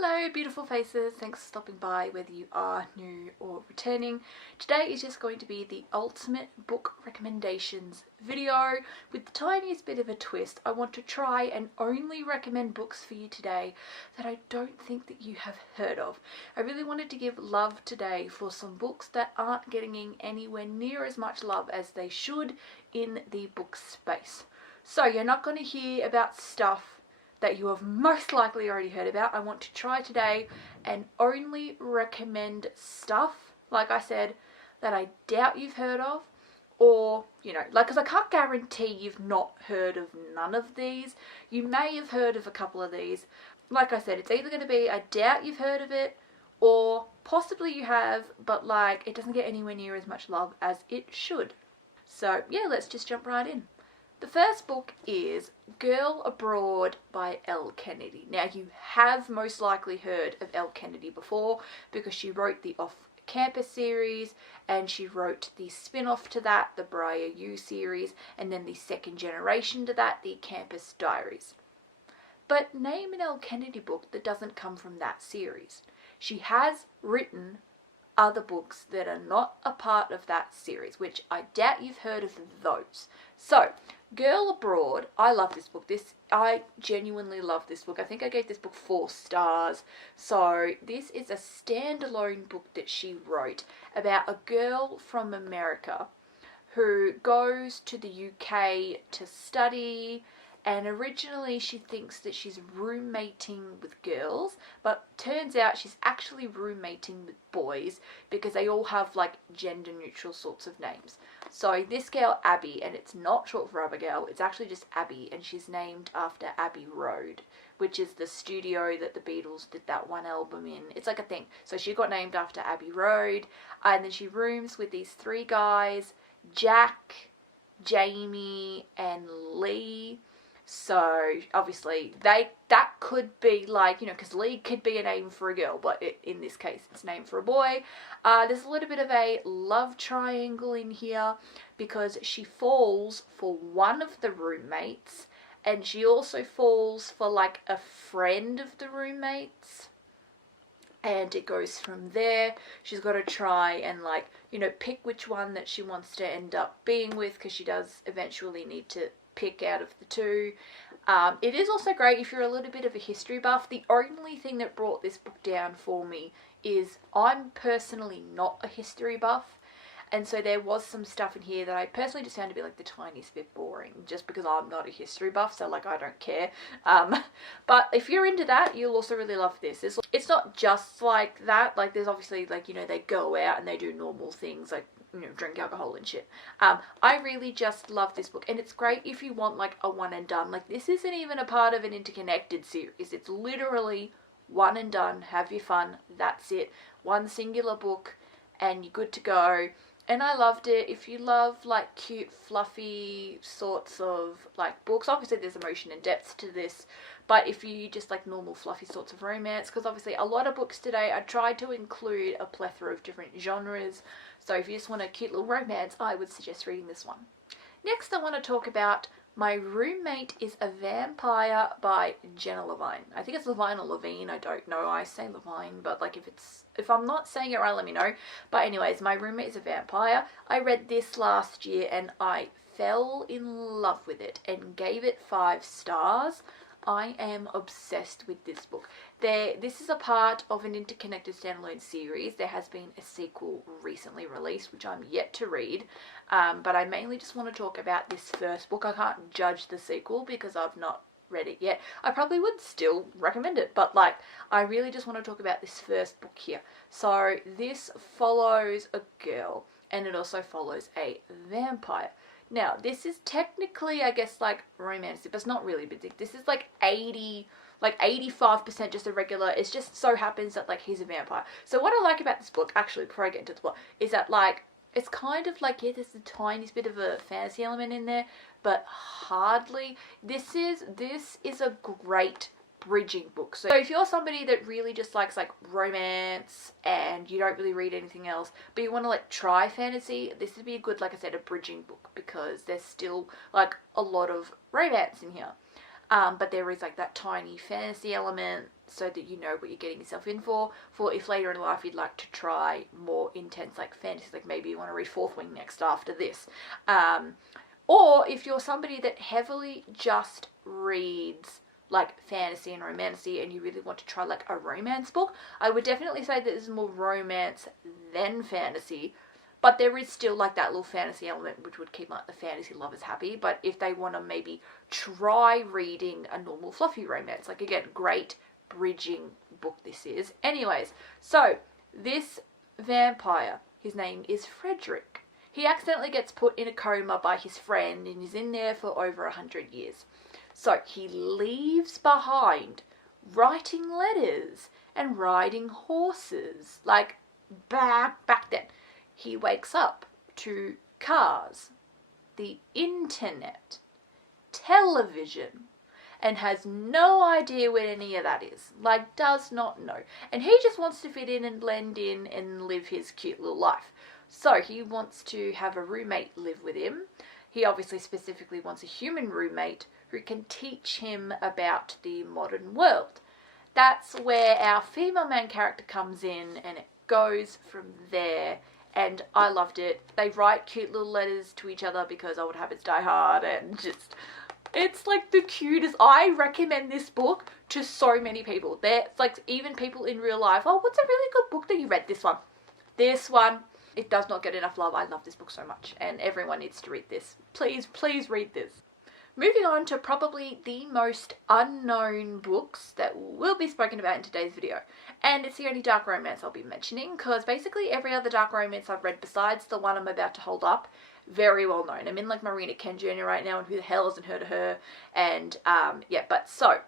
Hello beautiful faces, thanks for stopping by whether you are new or returning. Today is just going to be the ultimate book recommendations video with the tiniest bit of a twist. I want to try and only recommend books for you today that I don't think that you have heard of. I really wanted to give love today for some books that aren't getting anywhere near as much love as they should in the book space. So you're not going to hear about stuff that you have most likely already heard about. I want to try today and only recommend stuff, like I said, that I doubt you've heard of, or, because I can't guarantee you've not heard of none of these. You may have heard of a couple of these. Like I said, it's either going to be I doubt you've heard of it, or possibly you have, but it doesn't get anywhere near as much love as it should. So yeah, let's just jump right in. The first book is Girl Abroad by Elle Kennedy. Now, you have most likely heard of Elle Kennedy before because she wrote the Off-Campus series and she wrote the spin-off to that, the Briar U series, and then the second generation to that, the Campus Diaries. But name an Elle Kennedy book that doesn't come from that series. She has written other books that are not a part of that series, which I doubt you've heard of those. So, Girl Abroad, I love this book. I genuinely love this book. I think I gave this book 4 stars. So, this is a standalone book that she wrote about a girl from America who goes to the UK to study. And originally she thinks that she's roommating with girls, but turns out she's actually roommating with boys because they all have gender neutral sorts of names. So this girl Abby, and it's not short for Abigail, it's actually just Abby, and she's named after Abbey Road, which is the studio that the Beatles did that one album in. It's like a thing. So she got named after Abbey Road, and then she rooms with these 3 guys, Jack, Jamie, and Lee. So, obviously, that could be because Lee could be a name for a girl, but in this case, it's named for a boy. There's a little bit of a love triangle in here because she falls for one of the roommates, and she also falls for, a friend of the roommates. And it goes from there. She's got to try and, pick which one that she wants to end up being with, because she does eventually need to pick out of the 2. It is also great if you're a little bit of a history buff. The only thing that brought this book down for me is I'm personally not a history buff, and so there was some stuff in here that I personally just found to be the tiniest bit boring, just because I'm not a history buff, so I don't care. But if you're into that, you'll also really love this. It's not just like that. There's obviously they go out and they do normal things drink alcohol and shit. I really just love this book, and it's great if you want a one and done. This isn't even a part of an interconnected series. It's literally one and done. Have your fun. That's it. One singular book and you're good to go. And I loved it. If you love cute fluffy sorts of books, obviously there's emotion and depth to this, but if you just normal fluffy sorts of romance, because obviously a lot of books today, I tried to include a plethora of different genres. So if you just want a cute little romance, I would suggest reading this one. Next, I want to talk about My Roommate is a Vampire by Jenna Levine. I think it's Levine or Levine, I don't know. I say Levine, but if I'm not saying it right, let me know. But anyways, My Roommate is a Vampire. I read this last year and I fell in love with it and gave it 5 stars. I am obsessed with this book. This is a part of an interconnected standalone series. There has been a sequel recently released, which I'm yet to read, but I mainly just want to talk about this first book. I can't judge the sequel because I've not read it yet. I probably would still recommend it, but I really just want to talk about this first book here. So this follows a girl, and it also follows a vampire. Now, this is technically, I guess, romantic, but it's not really big. This is 85% just a regular. It just so happens that he's a vampire. So what I like about this book, actually, before I get into the plot, is that it's kind of yeah, there's the tiniest bit of a fantasy element in there, but hardly. This is a great bridging book. So if you're somebody that really just likes romance and you don't really read anything else, but you want to try fantasy, this would be a good, like I said, a bridging book, because there's still a lot of romance in here. but there is like that tiny fantasy element so that you know what you're getting yourself in for if later in life you'd like to try more intense like fantasy, like maybe you want to read Fourth Wing next after this. Or if you're somebody that heavily just reads like fantasy and romancy and you really want to try like a romance book, I would definitely say that this is more romance than fantasy, but there is still like that little fantasy element which would keep like the fantasy lovers happy. But if they want to maybe try reading a normal fluffy romance, like again, great bridging book this is. Anyways, so this vampire, his name is Frederick. He accidentally gets put in a coma by his friend and is in there for over 100 years. So he leaves behind writing letters and riding horses. Like back then. He wakes up to cars, the internet, television, and has no idea what any of that is. Like, does not know. And he just wants to fit in and blend in and live his cute little life. So he wants to have a roommate live with him. He obviously specifically wants a human roommate who can teach him about the modern world. That's where our female main character comes in, and it goes from there. And I loved it. They write cute little letters to each other because old habits die hard, and just, it's like the cutest. I recommend this book to so many people. There's like even people in real life, oh, what's a really good book that you read? This one. This one. It does not get enough love. I love this book so much, and everyone needs to read this. Please, please read this. Moving on to probably the most unknown books that will be spoken about in today's video. And it's the only dark romance I'll be mentioning, because basically every other dark romance I've read besides the one I'm about to hold up, very well known. I'm in like Marina Ken Jr. right now, and who the hell hasn't heard of her? And yeah, but so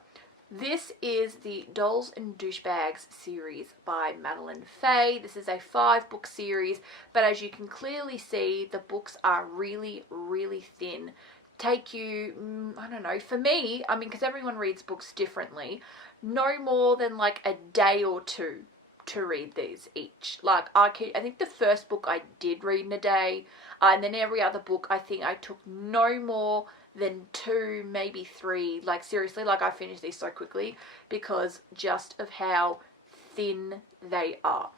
this is the Dolls and Douchebags series by Madeline Faye. This is a 5-book series, but as you can clearly see, the books are really, really thin. Take you, I don't know, for me, I mean, because everyone reads books differently, no more than like a day or two to read these each. Like, I think the first book I did read in a day, and then every other book I think I took no more than 2, maybe 3. Like, seriously, like, I finished these so quickly because just of how thin they are.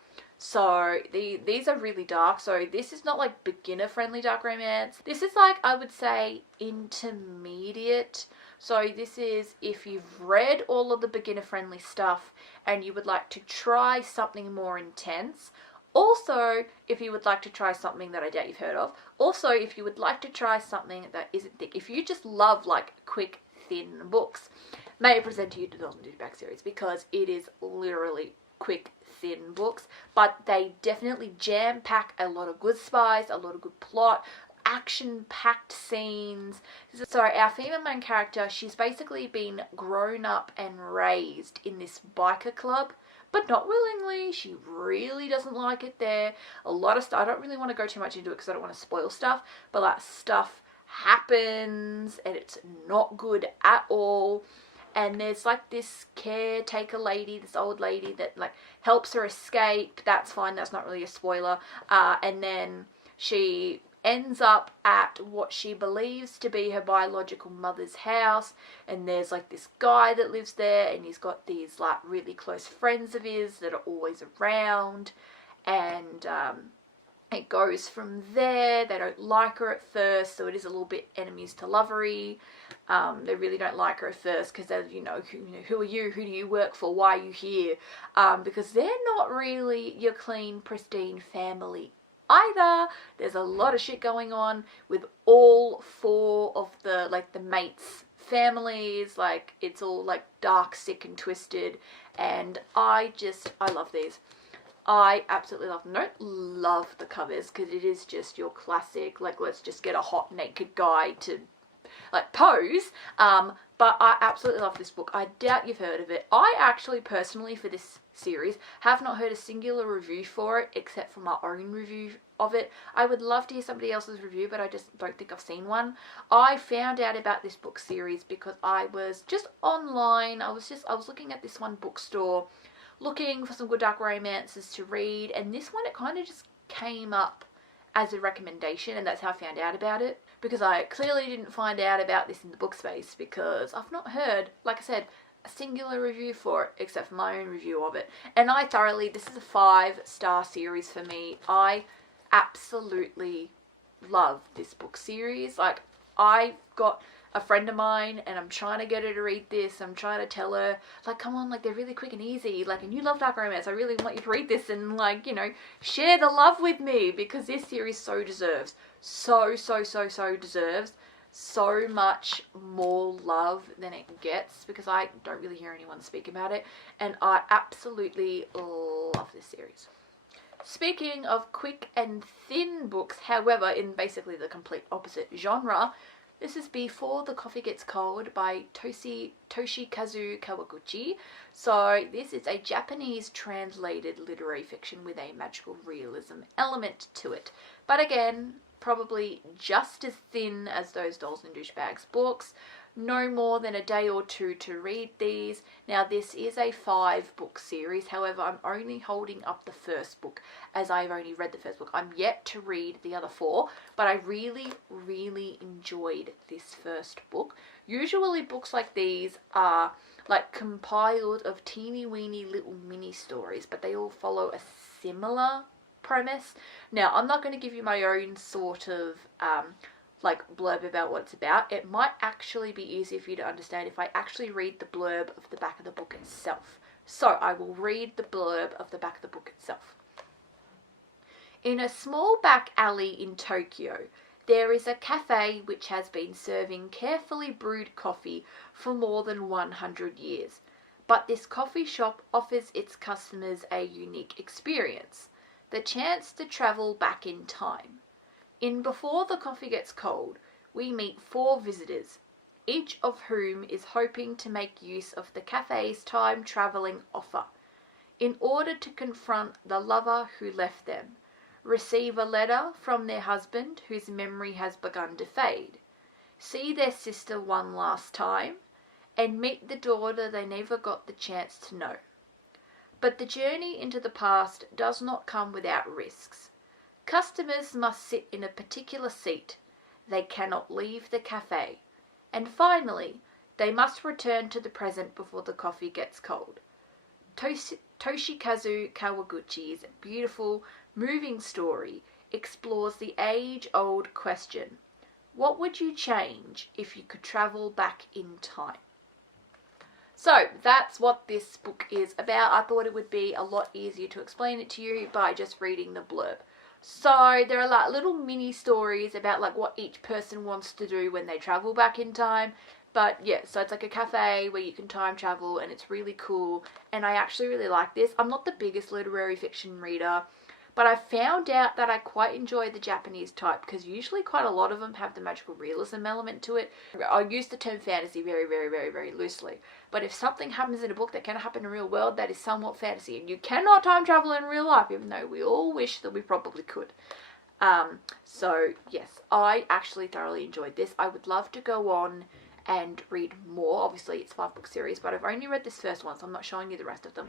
So these are really dark. So this is not like beginner friendly dark romance. This is like, I would say, intermediate. So this is if you've read all of the beginner friendly stuff and you would like to try something more intense. Also, if you would like to try something that I doubt you've heard of. Also, if you would like to try something that isn't thick. If you just love like quick, thin books, may I present to you the Dolls and Douchebags series, because it is literally quick, thin books, but they definitely jam-pack a lot of good spice, a lot of good plot, action-packed scenes. So our female main character, she's basically been grown up and raised in this biker club, but not willingly. She really doesn't like it there. A lot of stuff, I don't really want to go too much into it because I don't want to spoil stuff, but that stuff happens and it's not good at all. And there's like this caretaker lady, this old lady that like helps her escape. That's fine, that's not really a spoiler. And then she ends up at what she believes to be her biological mother's house. And there's like this guy that lives there, and he's got these like really close friends of his that are always around. And it goes from there. They don't like her at first, so it is a little bit enemies to lovery. They really don't like her at first because they're, who are you? Who do you work for? Why are you here? Because they're not really your clean, pristine family either. There's a lot of shit going on with all 4 of the, like, the mates' families. Like, it's all, like, dark, sick, and twisted. And I love these. I absolutely love them. I don't love the covers because it is just your classic, like, let's just get a hot naked guy to like pose. But I absolutely love this book. I doubt you've heard of it. I actually personally, for this series, have not heard a singular review for it except for my own review of it. I would love to hear somebody else's review, but I just don't think I've seen one. I found out about this book series because I was just online. I was looking at this one bookstore looking for some good dark romances to read, and this one, it kind of just came up as a recommendation, and that's how I found out about it. because I clearly didn't find out about this in the book space, because I've not heard, like I said, a singular review for it except for my own review of it. And this is a 5-star series for me. I absolutely love this book series. Like, I got a friend of mine and I'm trying to get her to read this. I'm trying to tell her, like, come on, like, they're really quick and easy, like, and you love dark romance, I really want you to read this and, like, you know, share the love with me, because this series so deserves, so deserves so much more love than it gets, because I don't really hear anyone speak about it, and I absolutely love this series. Speaking of quick and thin books, however, in basically the complete opposite genre, this is Before the Coffee Gets Cold by Toshikazu Kawaguchi. So this is a Japanese translated literary fiction with a magical realism element to it. But again, probably just as thin as those Dolls and Douchebags books. No more than a day or two to read these. Now, this is a 5-book series. However, I'm only holding up the first book, as I've only read the first book. I'm yet to read the other 4, but I really enjoyed this first book. Usually books like these are like compiled of teeny weeny little mini stories, but they all follow a similar premise. Now, I'm not going to give you my own sort of like blurb about what it's about. It might actually be easier for you to understand if I actually read the blurb of the back of the book itself. So I will read the blurb of the back of the book itself. In a small back alley in Tokyo, there is a cafe which has been serving carefully brewed coffee for more than 100 years. But this coffee shop offers its customers a unique experience, the chance to travel back in time. In Before the Coffee Gets Cold, we meet 4 visitors, each of whom is hoping to make use of the cafe's time-travelling offer, in order to confront the lover who left them, receive a letter from their husband whose memory has begun to fade, see their sister one last time, and meet the daughter they never got the chance to know. But the journey into the past does not come without risks. Customers must sit in a particular seat, they cannot leave the cafe, and finally, they must return to the present before the coffee gets cold. Toshikazu Kawaguchi's beautiful, moving story explores the age-old question, what would you change if you could travel back in time? So that's what this book is about. I thought it would be a lot easier to explain it to you by just reading the blurb. So there are like little mini stories about like what each person wants to do when they travel back in time. But yeah, so it's like a cafe where you can time travel and it's really cool. And I actually really like this. I'm not the biggest literary fiction reader, but I found out that I quite enjoy the Japanese type, because usually quite a lot of them have the magical realism element to it. I'll use the term fantasy very loosely. But if something happens in a book that can happen in the real world, that is somewhat fantasy. And you cannot time travel in real life, even though we all wish that we probably could. So yes, I actually thoroughly enjoyed this. I would love to go on and read more. Obviously it's a 5-book series, but I've only read this first one, so I'm not showing you the rest of them.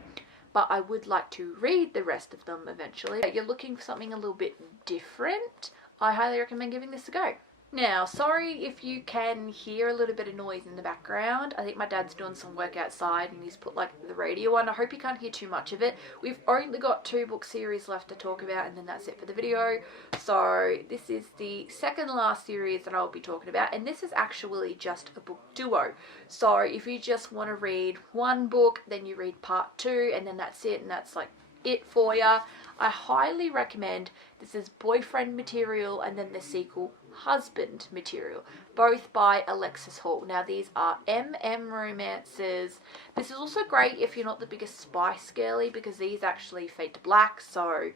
But I would like to read the rest of them eventually. If you're looking for something a little bit different, I highly recommend giving this a go. Now, sorry if you can hear a little bit of noise in the background. I think my dad's doing some work outside and he's put like the radio on. I hope you can't hear too much of it. We've only got 2 book series left to talk about, and then that's it for the video. So this is the second last series that I'll be talking about, and this is actually just a book duo. So if you just want to read one book, then you read part 2, and then that's it, and that's like it for ya. I highly recommend. This is Boyfriend Material, and then the sequel Husband Material, both by Alexis Hall. Now these are romances. This is also great if you're not the biggest spice girly, because these actually fade to black, so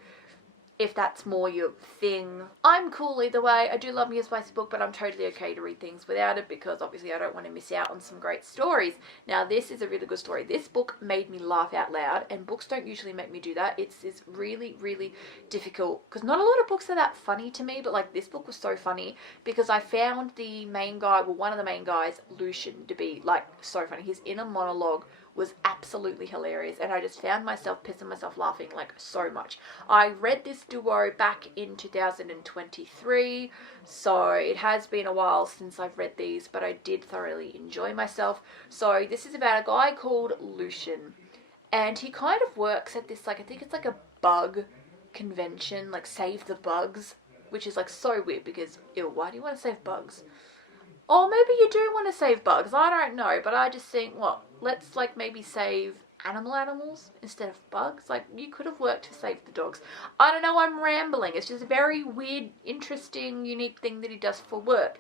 if that's more your thing. I'm cool either way. I do love me a spicy book, but I'm totally okay to read things without it, because obviously I don't want to miss out on some great stories. Now this is a really good story. This book made me laugh out loud, and books don't usually make me do that. It's really difficult, because not a lot of books are that funny to me, but like this book was so funny because I found the main guy, well, one of the main guys, Lucian, to be like so funny. His inner monologue was absolutely hilarious, and I just found myself pissing myself laughing like so much. I read this duo back in 2023, so it has been a while since I've read these, but I did thoroughly enjoy myself. So this is about a guy called Lucian, and he kind of works at this, like, I think it's like a bug convention, like Save the Bugs, which is like so weird because, ew, why do you want to save bugs? Or maybe you do want to save bugs, I don't know, but I just think, well, let's like maybe save animals instead of bugs. Like, you could have worked to save the dogs. I don't know, I'm rambling. It's just a very weird, interesting, unique thing that he does for work.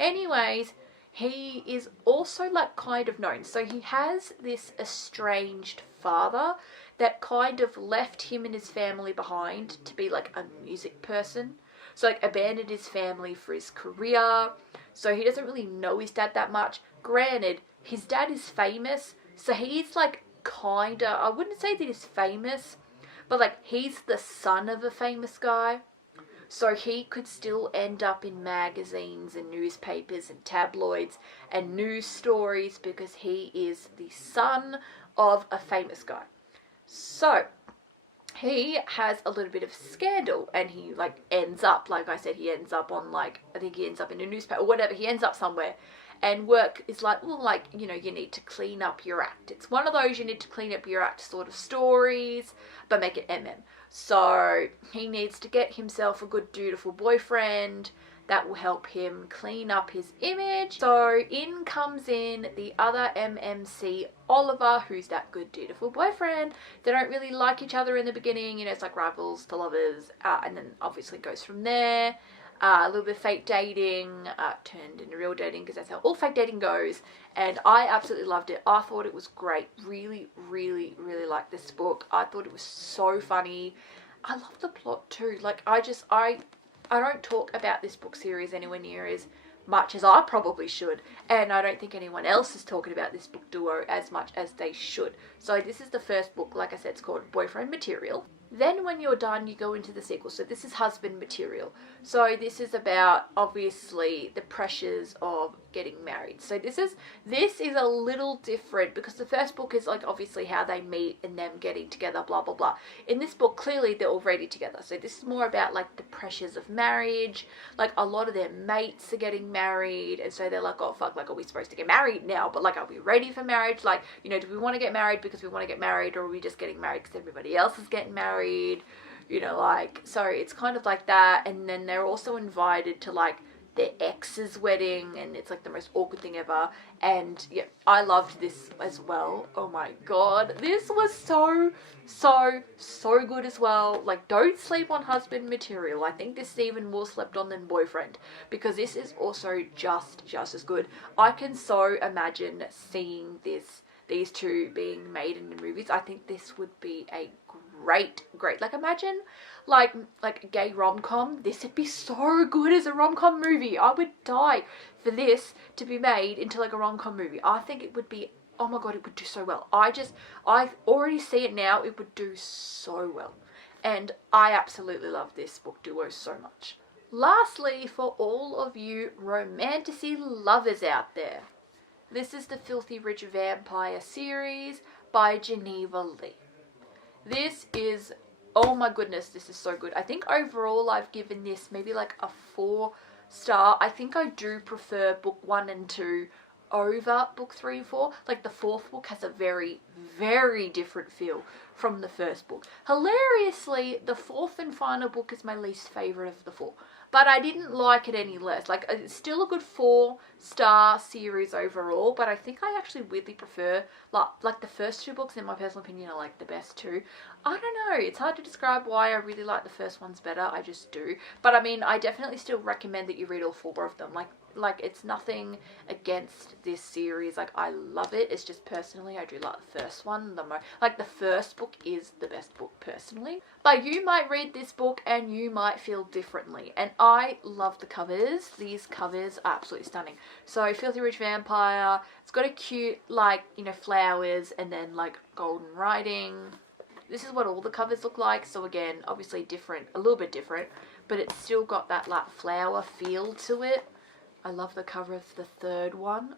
Anyways, he is also like kind of known. So he has this estranged father that kind of left him and his family behind to be like a music person. So like abandoned his family for his career. So he doesn't really know his dad that much. Granted, his dad is famous, so he's like kinda, I wouldn't say that he's famous, but like he's the son of a famous guy. So he could still end up in magazines and newspapers and tabloids and news stories because he is the son of a famous guy. So he has a little bit of scandal, and he like ends up, like I said, he ends up on, like, I think he ends up in a newspaper or whatever. He ends up somewhere, and work is like, well, like, you know, you need to clean up your act. It's one of those you need to clean up your act sort of stories, but make it MM. So he needs to get himself a good, dutiful boyfriend that will help him clean up his image. So in comes in the other MMC, Oliver, who's that good, dutiful boyfriend. They don't really like each other in the beginning, you know, it's like rivals to lovers, and then obviously goes from there. A little bit of fake dating, turned into real dating, because that's how all fake dating goes. And I absolutely loved it. I thought it was great. Really, really, really liked this book. I thought it was so funny. I love the plot too. Like, I don't talk about this book series anywhere near as much as I probably should, and I don't think anyone else is talking about this book duo as much as they should. So this is the first book, like I said, it's called Boyfriend Material. Then when you're done, you go into the sequel. So this is Husband Material. So this is about, obviously, the pressures of getting married. So this is a little different, because the first book is like obviously how they meet and them getting together, blah blah blah. In this book, clearly they're already together. So this is more about like the pressures of marriage. Like, a lot of their mates are getting married, and so they're like, oh fuck, like, are we supposed to get married now? But like, are we ready for marriage? Like, you know, do we want to get married because we want to get married, or are we just getting married because everybody else is getting married? You know, like, so it's kind of like that. And then they're also invited to like their ex's wedding, and it's like the most awkward thing ever. And yeah, I loved this as well. Oh my god, this was so good as well. Like, don't sleep on Husband Material. I think this is even more slept on than Boyfriend, because this is also just as good. I can so imagine seeing these two being made into movies. I think this would be a great, like, imagine like a gay rom-com. This would be so good as a rom-com movie. I would die for this to be made into like a rom-com movie. I think it would be, oh my god, it would do so well. I already see it now. It would do so well, and I absolutely love this book duo so much. Lastly, for all of you romantasy lovers out there, this is the Filthy Rich Vampire series by Geneva Lee. This is, oh my goodness, this is so good. I think overall I've given this maybe like a 4-star. I think I do prefer book 1 and 2 over book 3 and 4. Like, the 4th book has a very, very different feel from the first book. Hilariously, the 4th and final book is my least favourite of the 4. But I didn't like it any less. Like, it's still a good 4-star series overall, but I think I actually weirdly prefer, like the first 2 books, in my personal opinion, are like the best 2. I don't know, it's hard to describe why I really like the first ones better. I just do. But I mean, I definitely still recommend that you read all 4 of them. Like, it's nothing against this series. Like, I love it. It's just personally, I do like the first one the most. Like, the first book is the best book personally. But you might read this book and you might feel differently. And I love the covers. These covers are absolutely stunning. So, Filthy Rich Vampire. It's got a cute, like, you know, flowers and then like golden writing. This is what all the covers look like. So again, obviously different, a little bit different, but it's still got that like flower feel to it. I love the cover of the 3rd one.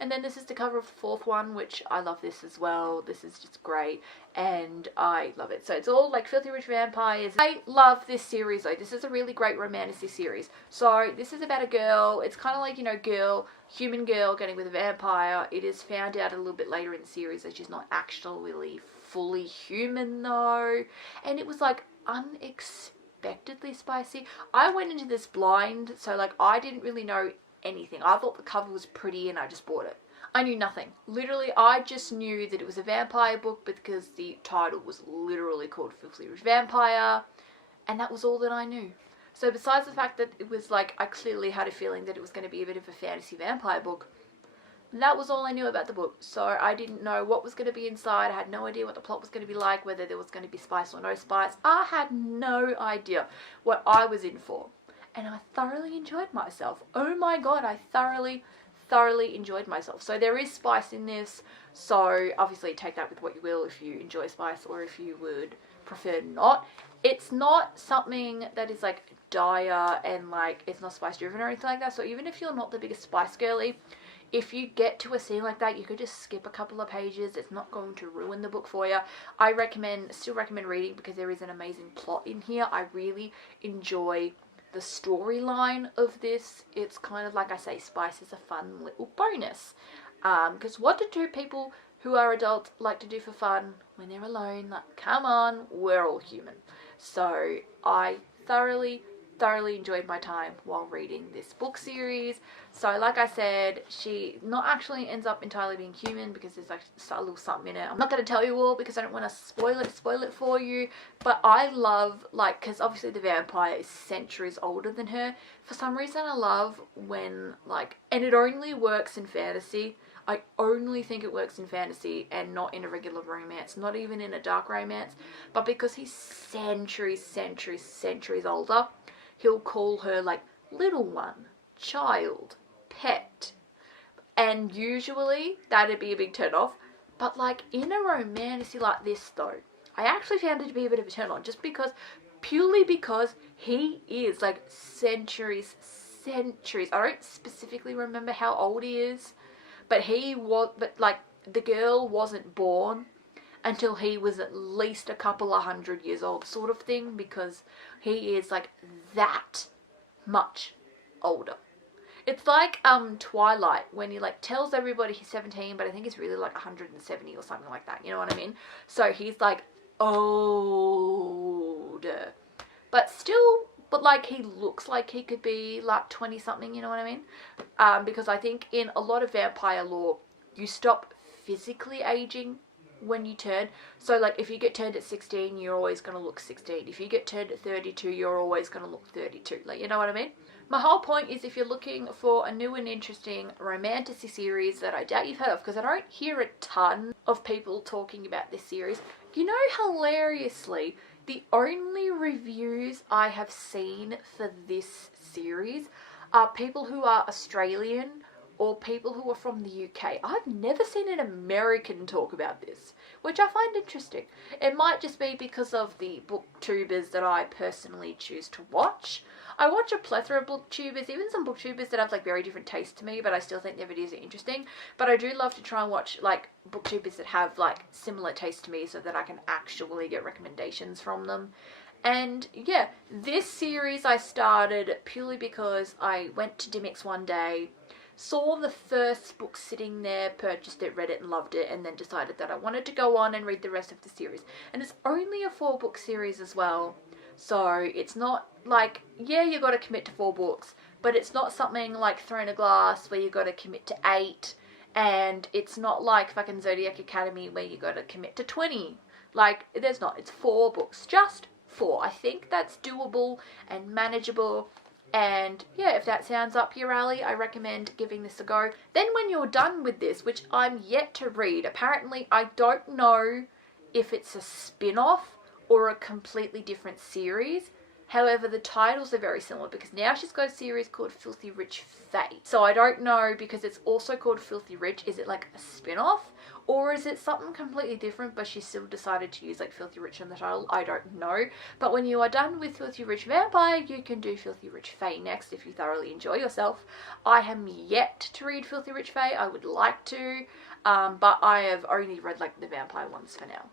And then this is the cover of the fourth one, which I love this as well. This is just great and I love it. So it's all like filthy rich vampires. I love this series though. This is a really great romantic series. So this is about a girl. It's kind of like, you know, human girl getting with a vampire. It is found out a little bit later in the series that she's not actually fully human though. And it was like unexpectedly spicy. I went into this blind, so like I didn't really know anything. I thought the cover was pretty and I just bought it. I knew nothing. Literally, I just knew that it was a vampire book because the title was literally called Filthy Rich Vampire, and that was all that I knew. So besides the fact that it was like, I clearly had a feeling that it was going to be a bit of a fantasy vampire book, that was all I knew about the book. So I didn't know what was going to be inside. I had no idea what the plot was going to be like, whether there was going to be spice or no spice. I had no idea what I was in for. And I thoroughly enjoyed myself. Oh my god, I thoroughly enjoyed myself. So there is spice in this, so obviously take that with what you will if you enjoy spice or if you would prefer not. It's not something that is like dire and like it's not spice driven or anything like that, so even if you're not the biggest spice girly, if you get to a scene like that, you could just skip a couple of pages. It's not going to ruin the book for you. I still recommend reading because there is an amazing plot in here. I really enjoy the storyline of this. It's kind of like I say, spice is a fun little bonus. Because what do two people who are adults like to do for fun when they're alone? Like, come on, we're all human. So I thoroughly enjoyed my time while reading this book series. So like I said, she not actually ends up entirely being human because there's like a little something in it. I'm not going to tell you all because I don't want to spoil it for you, but I love, like, because obviously the vampire is centuries older than her. For some reason I love when, like, and it only works in fantasy. I only think it works in fantasy and not in a regular romance, not even in a dark romance, but because he's centuries older, he'll call her like little one, child, pet. And usually that'd be a big turn off. But like in a romantic like this though, I actually found it to be a bit of a turn on just purely because he is like centuries. I don't specifically remember how old he is, but like the girl wasn't born until he was at least a couple of 100 years old sort of thing, because he is like that much older. It's like Twilight, when he like tells everybody he's 17, but I think he's really like 170 or something like that, you know what I mean? So he's like older, but like he looks like he could be like 20 something, you know what I mean? Because I think in a lot of vampire lore, you stop physically aging when you turn. So like if you get turned at 16, you're always going to look 16. If you get turned at 32, you're always going to look 32. Like, you know what I mean? My whole point is, if you're looking for a new and interesting romantasy series that I doubt you've heard of, because I don't hear a ton of people talking about this series, you know, hilariously, the only reviews I have seen for this series are people who are Australian or people who are from the UK. I've never seen an American talk about this, which I find interesting. It might just be because of the booktubers that I personally choose to watch. I watch a plethora of booktubers, even some booktubers that have like very different tastes to me, but I still think their videos are interesting. But I do love to try and watch like booktubers that have like similar tastes to me so that I can actually get recommendations from them. And yeah, this series I started purely because I went to Dimmicks one day, saw the first book sitting there, purchased it, read it and loved it, and then decided that I wanted to go on and read the rest of the series. And it's only a 4-book series as well, so it's not like, yeah, you got to commit to 4 books, but it's not something like Throne of Glass where you got to commit to 8, and it's not like fucking Zodiac Academy where you got to commit to 20. Like, there's not. It's 4 books, just 4. I think that's doable and manageable. And yeah, if that sounds up your alley, I recommend giving this a go. Then when you're done with this, which I'm yet to read, apparently I don't know if it's a spin-off or a completely different series. However, the titles are very similar because now she's got a series called Filthy Rich Fate. So I don't know, because it's also called Filthy Rich, is it like a spin-off Or is it something completely different, but she still decided to use like Filthy Rich in the title? I don't know. But when you are done with Filthy Rich Vampire, you can do Filthy Rich Fae next if you thoroughly enjoy yourself. I am yet to read Filthy Rich Fae. I would like to, but I have only read like the vampire ones for now.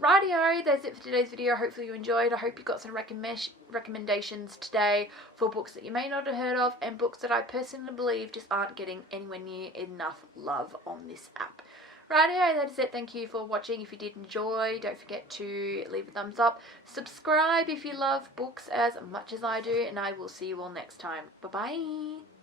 Rightio, that's it for today's video. Hopefully you enjoyed. I hope you got some recommendations today for books that you may not have heard of and books that I personally believe just aren't getting anywhere near enough love on this app. Rightio, that is it. Thank you for watching. If you did enjoy, don't forget to leave a thumbs up. Subscribe if you love books as much as I do, and I will see you all next time. Bye-bye.